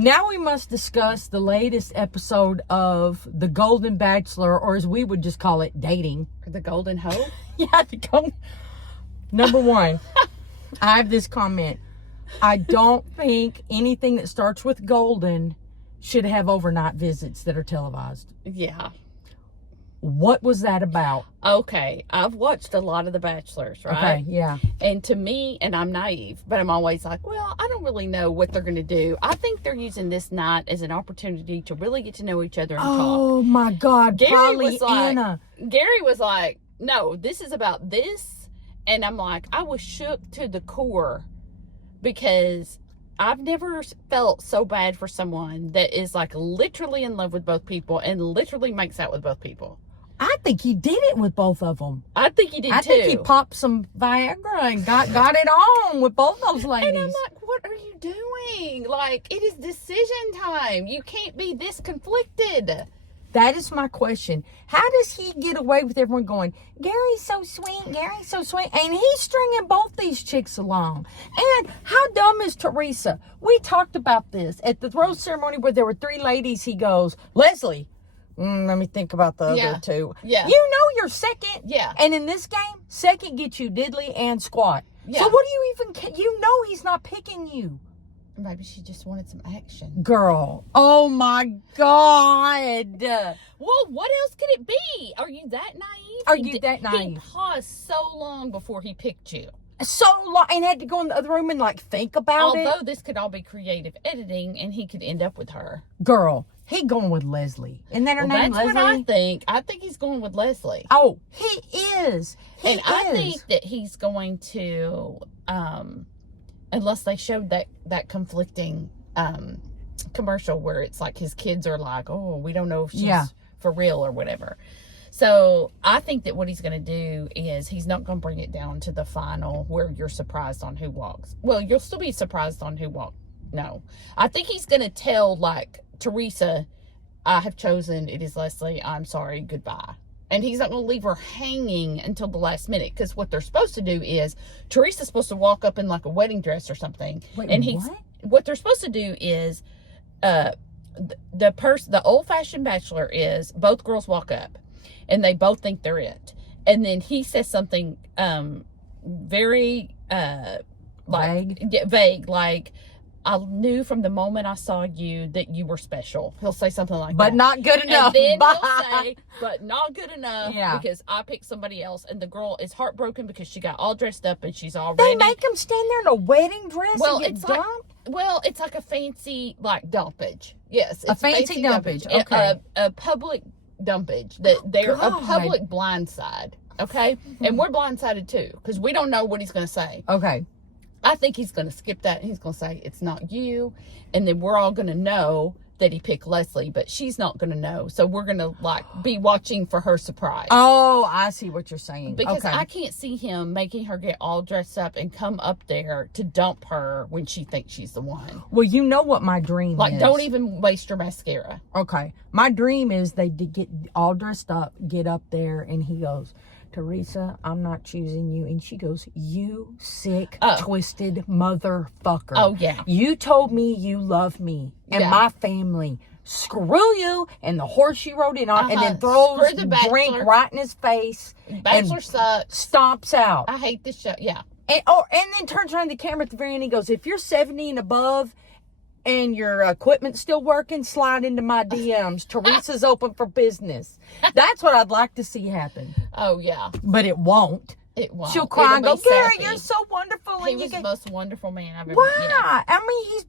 Now we must discuss the latest episode of The Golden Bachelor, or as we would just call it, dating. The Golden Hope? Yeah, Number one, I have this comment. I don't think anything that starts with golden should have overnight visits that are televised. Yeah. What was that about? Okay, I've watched a lot of The Bachelors, right? Okay, yeah. And to me, and I'm naive, but I'm always like, well, I don't really know what they're going to do. I think they're using this night as an opportunity to really get to know each other and talk. Oh, my God. Gary was like, no, this is about this. And I'm like, I was shook to the core because I've never felt so bad for someone that is like literally in love with both people and literally makes out with both people. I think he did it with both of them. I think he did too. I think he popped some Viagra and got it on with both those ladies. And I'm like, what are you doing? Like, it is decision time. You can't be this conflicted. That is my question. How does he get away with everyone going, Gary's so sweet, Gary's so sweet, and he's stringing both these chicks along? And how dumb is Teresa? We talked about this at the rose ceremony where there were 3 ladies. He goes, Leslie, let me think about the other 2. Yeah. You know you're second. Yeah. And in this game, second gets you diddly and squat. Yeah. So what do you even, you know he's not picking you. Maybe she just wanted some action. Girl. Oh my God. Well, what else could it be? Are you that naive? Are you that naive? He paused so long before he picked you. So long, and had to go in the other room and like think about it. Although this could all be creative editing and he could end up with her. Girl, he going with Leslie. Isn't that her name, That's Leslie? what I think. I think he's going with Leslie. Oh, he is. I think that he's going to, unless they showed that conflicting commercial where it's like his kids are like, oh, we don't know if she's for real or whatever. So I think that what he's going to do is he's not going to bring it down to the final where you're surprised on who walks. Well, you'll still be surprised on who walks. No. I think he's going to tell, like, Teresa, I have chosen, it is Leslie, I'm sorry, goodbye. And he's not going to leave her hanging until the last minute. Because what they're supposed to do is, Teresa's supposed to walk up in like a wedding dress or something. Wait, and what they're supposed to do is, the old-fashioned bachelor is, both girls walk up. And they both think they're it. And then he says something very vague, like, I knew from the moment I saw you that you were special. He'll say something like that. But not good enough. And then he'll say, but not good enough because I picked somebody else. And the girl is heartbroken because she got all dressed up and she's all ready. They make him stand there in a wedding dress and get dumped? It's like a fancy, like, dumpage. Yes. It's a fancy dumpage. Okay. A public dumpage. They're a public blindside. Okay? And we're blindsided too because we don't know what he's going to say. Okay. I think he's going to skip that and he's going to say, it's not you. And then we're all going to know that he picked Leslie, but she's not going to know. So we're going to like be watching for her surprise. Oh, I see what you're saying. Because I can't see him making her get all dressed up and come up there to dump her when she thinks she's the one. Well, you know what my dream is. Like, don't even waste your mascara. Okay. My dream is they get all dressed up, get up there, and he goes, Teresa, I'm not choosing you. And she goes, you sick, twisted motherfucker. Oh, yeah. You told me you love me and my family. Screw you. And the horse you rode in on, and then throws the drink right in his face. Bachelor sucks. Stomps out. I hate this show. Yeah. And then turns around the camera at the very end and goes, if you're 70 and above, and your equipment's still working, slide into my DMs. Teresa's open for business. That's what I'd like to see happen. Oh, yeah. But it won't. It won't. She'll cry and go, Gary, you're so wonderful. He was the most wonderful man I've ever Why? I mean,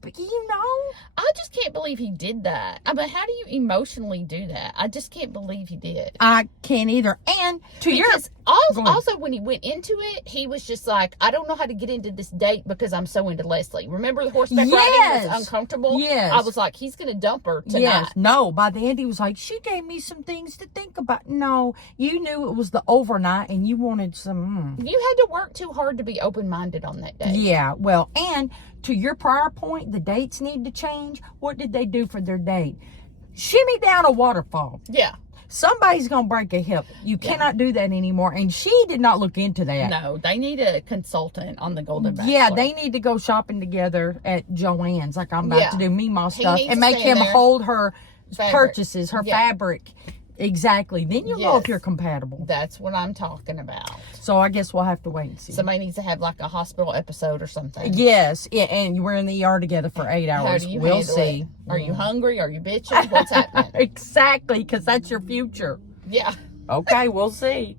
I just can't believe he did that. I mean, how do you emotionally do that? I just can't believe he did. I can't either. And also when he went into it, he was just like, I don't know how to get into this date because I'm so into Leslie. Remember the horseback riding was uncomfortable? Yes. I was like, he's going to dump her tonight. Yes. No, by the end he was like, she gave me some things to think about. No, you knew it was the overnight and you wanted some... You had to work too hard to be open-minded on that day. Yeah, well, and to your prior point, the dates need to change. What did they do for their date? Shimmy down a waterfall. Yeah. somebody's gonna break a hip. You cannot do that anymore. And she did not look into that. No, they need a consultant on the Golden Bachelor. Yeah, they need to go shopping together at Joann's, like I'm about to do Meemaw stuff, needs and to make stay him there. hold her purchases, her Yeah. fabric. Exactly. Then you'll know if you're compatible. That's what I'm talking about. So I guess we'll have to wait and see. Somebody needs to have like a hospital episode or something. Yes, yeah, and we're in the ER together for 8 hours. How do you we'll handle see. it? Are you hungry? Are you bitching? What's happening? Exactly, because that's your future. Yeah. Okay, we'll see.